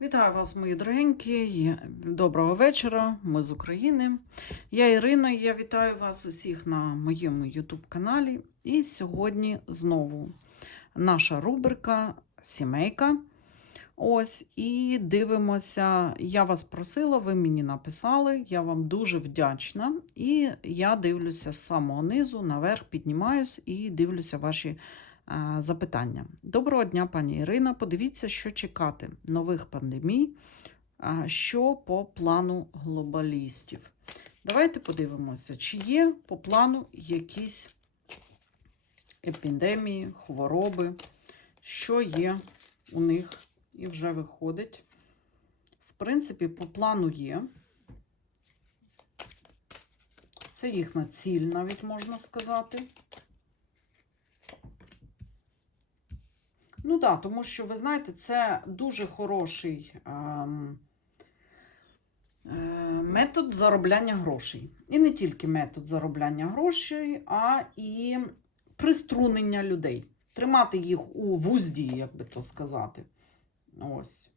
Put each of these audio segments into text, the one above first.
Вітаю вас, мої дорогенькі. Доброго вечора. Ми з України. Я Ірина. Я вітаю вас усіх на моєму YouTube каналі. І сьогодні знову наша рубрика Сімейка. Ось, і дивимося. Я вас просила, ви мені написали. Я вам дуже вдячна. І я дивлюся з самого низу, наверх, піднімаюсь і дивлюся ваші запитання. Доброго дня, пані Ірина. Подивіться, що чекати нових пандемій, що по плану глобалістів. Давайте подивимося, чи є по плану якісь епідемії, хвороби, що є у них і вже виходить. В принципі, по плану є. Це їхня ціль, навіть можна сказати. Ну так, да, тому що, ви знаєте, це дуже хороший ем, е, метод заробляння грошей. І не тільки метод заробляння грошей, а і приструнення людей. Тримати їх у вузді, як би то сказати. Ось.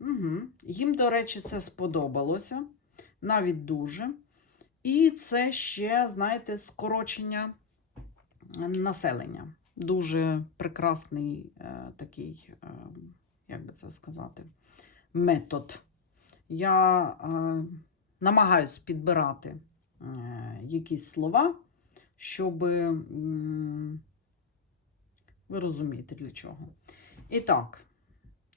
Угу. Їм, до речі, це сподобалося. Навіть дуже. І це ще, знаєте, скорочення населення. Дуже прекрасний е, такий, е, як би це сказати, метод. Я е, намагаюсь підбирати е, якісь слова, щоб ви розумієте для чого. І так,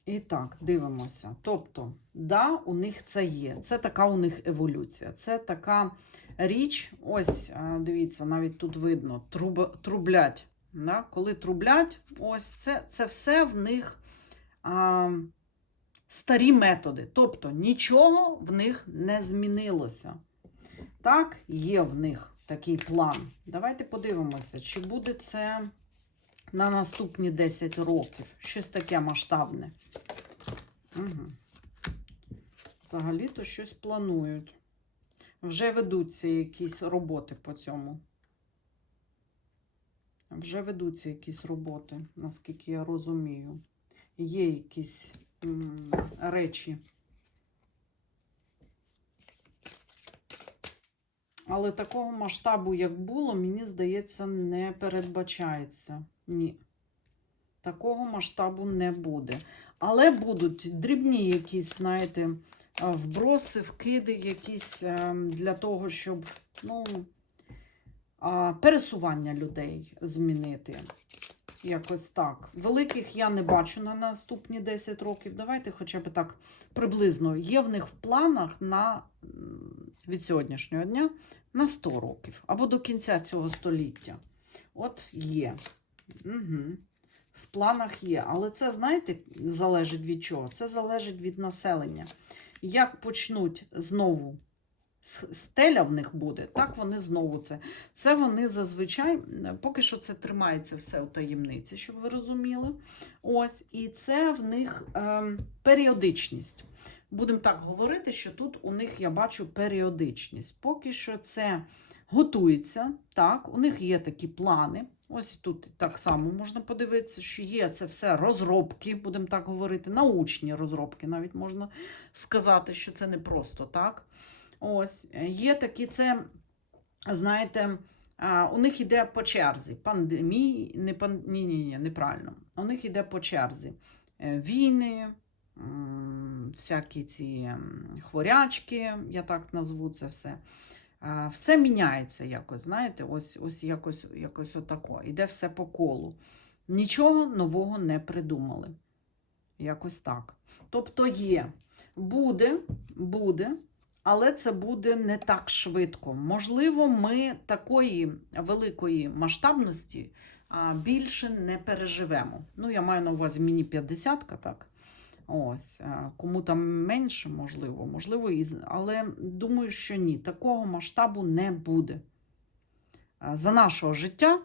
і так, дивимося. Тобто, да, у них це є. Це така у них еволюція. Це така річ, ось, дивіться, навіть тут видно, труб, трублять. Да? Коли трублять, ось це, це все в них а, старі методи. Тобто нічого в них не змінилося. Так, є в них такий план. Давайте подивимося, чи буде це на наступні 10 років. Щось таке масштабне. Угу. Взагалі-то щось планують. Вже ведуться якісь роботи по цьому. Вже ведуться якісь роботи, наскільки я розумію. Є якісь речі. Але такого масштабу, як було, мені здається, не передбачається. Ні. Такого масштабу не буде. Але будуть дрібні якісь, знаєте, вброси, вкиди, якісь ем, для того, щоб, ну пересування людей змінити. Якось так. Великих я не бачу на наступні 10 років. Давайте хоча б так приблизно є в них в планах на від сьогоднішнього дня на 100 років або до кінця цього століття. От є. Угу. В планах є. Але це, знаєте, залежить від чого? Це залежить від населення. Як почнуть знову стеля в них буде, так вони знову це. Це вони зазвичай, поки що це тримається все у таємниці, щоб ви розуміли. Ось, І це в них е, періодичність. Будемо так говорити, що тут у них я бачу періодичність. Поки що це готується, так, у них є такі плани. Ось тут так само можна подивитися, що є це все розробки, будемо так говорити, научні розробки, навіть можна сказати, що це не просто так. Ось, є такі, це, знаєте, у них йде по черзі. Пандемії, не пан... ні, ні, ні, неправильно. У них йде по черзі е, війни, всякі ці хворячки, я так назву це все. Все міняється якось, знаєте, ось ось якось якось отако. Іде все по колу. Нічого нового не придумали. Якось так. Тобто є, буде, буде. Але це буде не так швидко. Можливо, ми такої великої масштабності більше не переживемо. Ну, я маю на увазі міні 50 так. Ось, Кому там менше, можливо, можливо, але думаю, що ні. Такого масштабу не буде. За нашого життя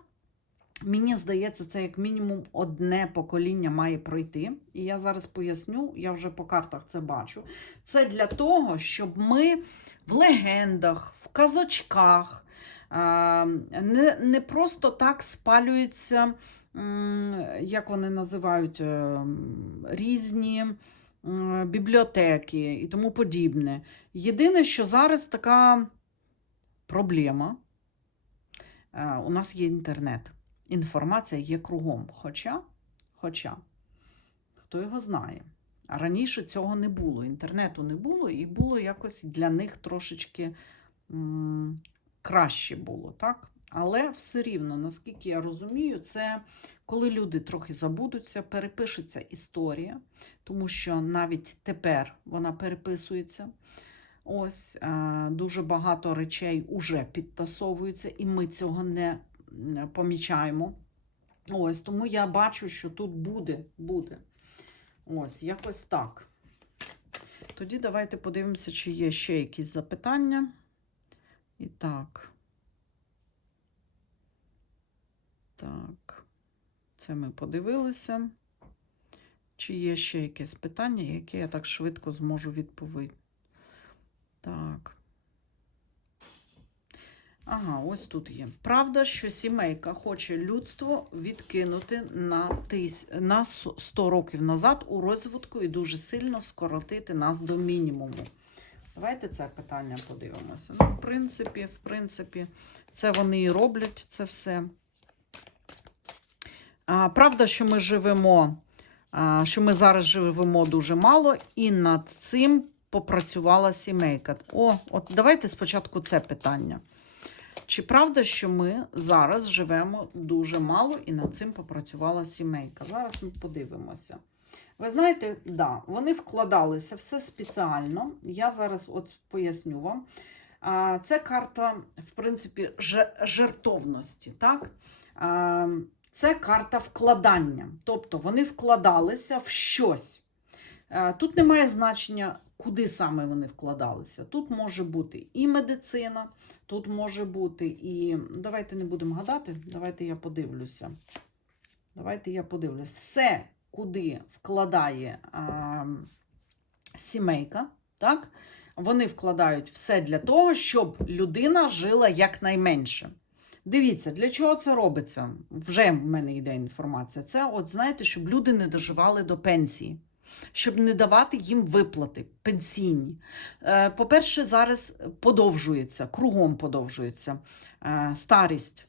Мені здається, це як мінімум одне покоління має пройти. І я зараз поясню, я вже по картах це бачу. Це для того, щоб ми в легендах, в казочках не просто так спалюються, як вони називають, е, різні бібліотеки і тому подібне. Єдине, що зараз така проблема. Е, У нас є інтернет. Інформація є кругом. Хоча, хоча, хто його знає. А раніше цього не було. Інтернету не було, і було якось для них трошечки м, краще було, так? Але все рівно, наскільки я розумію, це коли люди трохи забудуться, перепишеться історія, тому що навіть тепер вона переписується. Ось е, дуже багато речей уже підтасовуються, і ми цього не помічаємо. Ось тому я бачу, що тут буде, буде. Ось, якось так. Тоді давайте подивимося, чи є ще якісь запитання. І так. Так, це ми подивилися. Чи є ще якесь питання, яке я так швидко зможу відповісти? Так. Ага, ось тут є. Правда, що сімейка хоче людство відкинути на, тис... на 100 років назад у розвитку і дуже сильно скоротити нас до мінімуму. Давайте це питання подивимося. Ну, в принципі, в принципі, це вони і роблять це все. А, правда, що ми живемо, а, що ми зараз живемо дуже мало, і над цим попрацювала сімейка. О, от давайте спочатку це питання. Чи правда, що ми зараз живемо дуже мало і над цим попрацювала сімейка? Зараз ми подивимося. Ви знаєте, да, вони вкладалися все спеціально. Я зараз от поясню вам. Це карта, в принципі, жертовності. Так? Це карта вкладання. Тобто вони вкладалися в щось. Тут немає значення, куди саме вони вкладалися. Тут може бути і медицина, тут може бути і. Давайте не будемо гадати, давайте я подивлюся. Давайте я подивлюся. Все, куди вкладає а, сімейка, так? Вони вкладають все для того, щоб людина жила якнайменше. Дивіться, для чого це робиться? Вже в мене йде інформація. Це, от знаєте, щоб люди не доживали до пенсії, щоб не давати їм виплати пенсійні. Е, По-перше, зараз подовжується, кругом подовжується е, старість,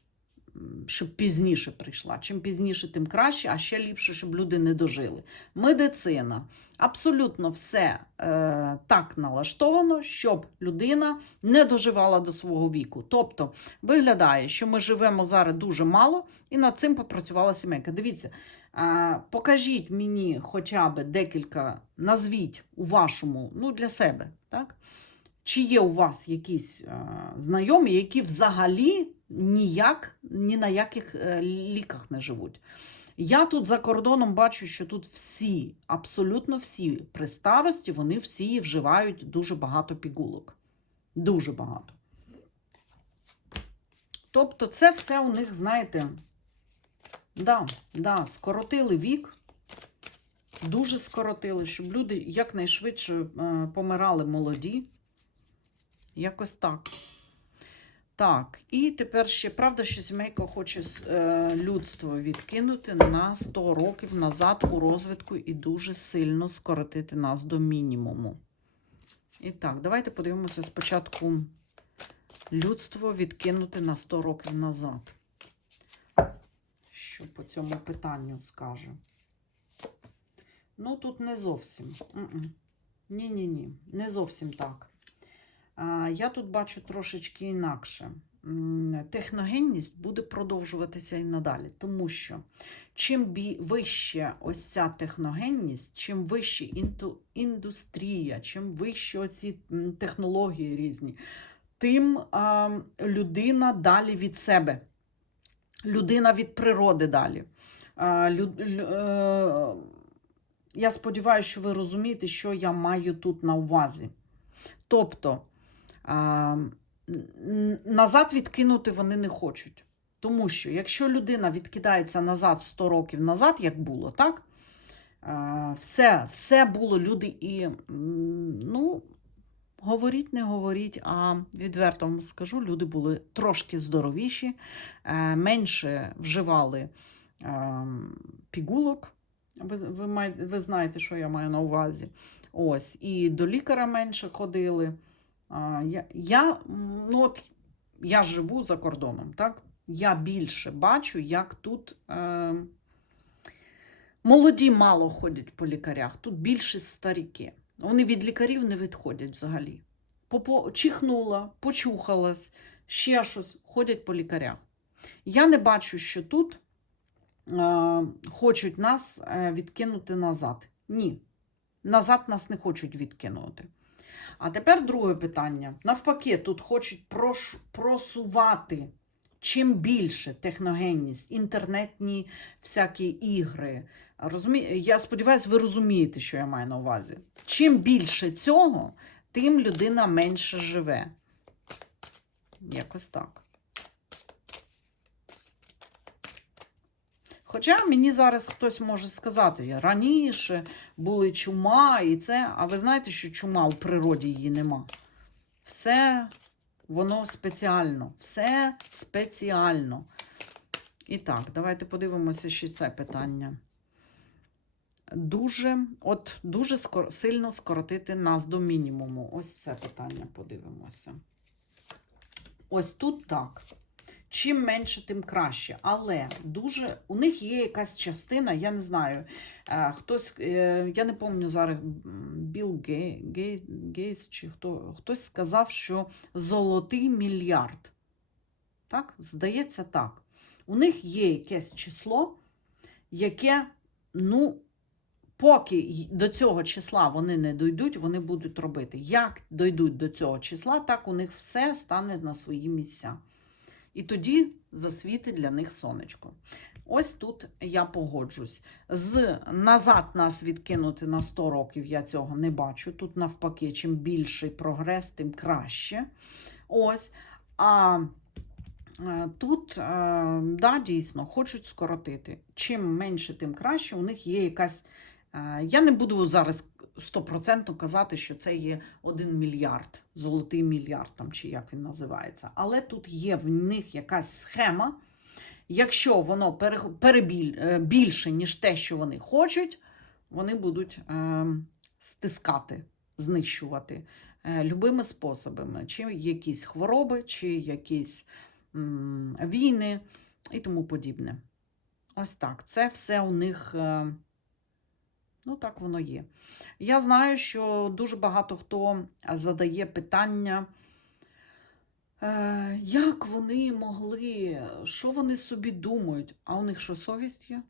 щоб пізніше прийшла. Чим пізніше, тим краще, а ще ліпше, щоб люди не дожили. Медицина. Абсолютно все е, так налаштовано, щоб людина не доживала до свого віку. Тобто виглядає, що ми живемо зараз дуже мало, і над цим попрацювала сімейка. Дивіться, е, покажіть мені хоча б декілька, назвіть у вашому, ну для себе, так? Чи є у вас якісь е, знайомі, які взагалі ніяк, ні на яких е, ліках не живуть? Я тут за кордоном бачу, що тут всі, абсолютно всі при старості, вони всі вживають дуже багато пігулок. Дуже багато. Тобто, це все у них, знаєте, да, да, скоротили вік, дуже скоротили, щоб люди якнайшвидше е, помирали молоді. Якось так. Так, і тепер ще правда, що сімейка хоче е, людство відкинути на 100 років назад у розвитку і дуже сильно скоротити нас до мінімуму. І так, давайте подивимося спочатку людство відкинути на 100 років назад. Що по цьому питанню скаже? Ну, тут не зовсім. Ні-ні-ні, не зовсім так. Я тут бачу трошечки інакше. Техногенність буде продовжуватися і надалі, тому що чим вище ось ця техногенність, чим вище індустрія, чим вище оці технології різні, тим людина далі від себе, людина від природи далі. Е, я сподіваюся, що ви розумієте, що я маю тут на увазі. Тобто, назад відкинути вони не хочуть. Тому що якщо людина відкидається назад 100 років назад, як було, так? Все, все було люди і, ну, говоріть, не говоріть, а відверто вам скажу, люди були трошки здоровіші, е, менше вживали е, пігулок, Ви, ви, ви знаєте, що я маю на увазі. Ось, і до лікаря менше ходили. Я, я, ну от, я живу за кордоном, так? Я більше бачу, як тут е, молоді мало ходять по лікарях, тут більше старіки. Вони від лікарів не відходять взагалі. Попо, чихнула, почухалась, ще щось, ходять по лікарях. Я не бачу, що тут е, хочуть нас е, відкинути назад. Ні. Назад нас не хочуть відкинути. А тепер друге питання. Навпаки, тут хочуть просувати чим більше техногенність, інтернетні всякі ігри. Розумі... Я сподіваюся, ви розумієте, що я маю на увазі. Чим більше цього, тим людина менше живе. Якось так. Хоча мені зараз хтось може сказати, раніше були чума і це, а ви знаєте, що чума у природі її нема. Все воно спеціально. Все спеціально. І так, давайте подивимося ще це питання. Дуже, от дуже скор, сильно скоротити нас до мінімуму. Ось це питання подивимося. Ось тут так. Чим менше, тим краще. Але дуже у них є якась частина, я не знаю. е, Хтось, е, я не пам'ятаю зараз, Білл Гей, Гей, Гейс чи хто, хтось сказав, що золотий мільярд. Так, здається, так. У них є якесь число, яке, ну, поки до цього числа вони не дійдуть, вони будуть робити. Як дійдуть до цього числа, так у них все стане на свої місця. І тоді засвітить для них сонечко. Ось тут я погоджусь. З назад нас відкинути на 100 років я цього не бачу. Тут навпаки, чим більший прогрес, тим краще. Ось. А е, тут, е, да, дійсно, хочуть скоротити. Чим менше, тим краще. У них є якась. е, Я не буду зараз 100% казати, що це є 1 мільярд, золотий мільярд, там, чи як він називається. Але тут є в них якась схема. Якщо воно пере- перебіль, е, більше, ніж те, що вони хочуть, вони будуть е, стискати, знищувати е, любими способами, чи якісь хвороби, чи якісь м, війни і тому подібне. Ось так. Це все у них. Е, Ну, так воно є. Я знаю, що дуже багато хто задає питання, е, як вони могли, що вони собі думають, а у них що совість є?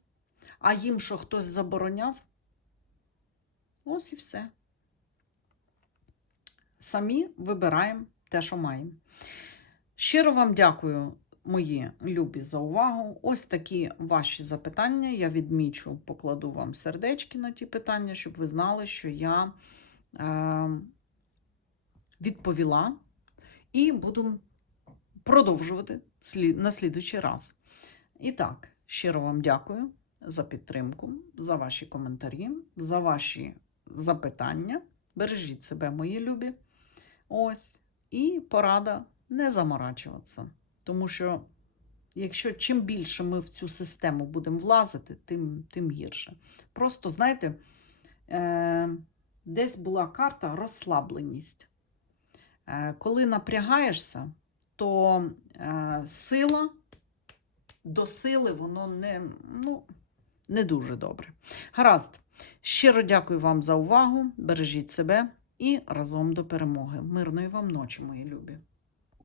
А їм що хтось забороняв? Ось і все. Самі вибираємо те, що маємо. Щиро вам дякую, мої любі, за увагу. Ось такі ваші запитання. Я відмічу, покладу вам сердечки на ті питання, щоб ви знали, що я е, відповіла і буду продовжувати на слідуючий раз. І так, щиро вам дякую за підтримку, за ваші коментарі, за ваші запитання. Бережіть себе, мої любі. Ось. І порада не заморачуватися. Тому що, якщо чим більше ми в цю систему будемо влазити, тим, тим гірше. Просто, знаєте, е, десь була карта розслабленість. Е, коли напрягаєшся, то е, сила до сили воно не, ну, не дуже добре. Гаразд. Щиро дякую вам за увагу. Бережіть себе і разом до перемоги. Мирної вам ночі, мої любі.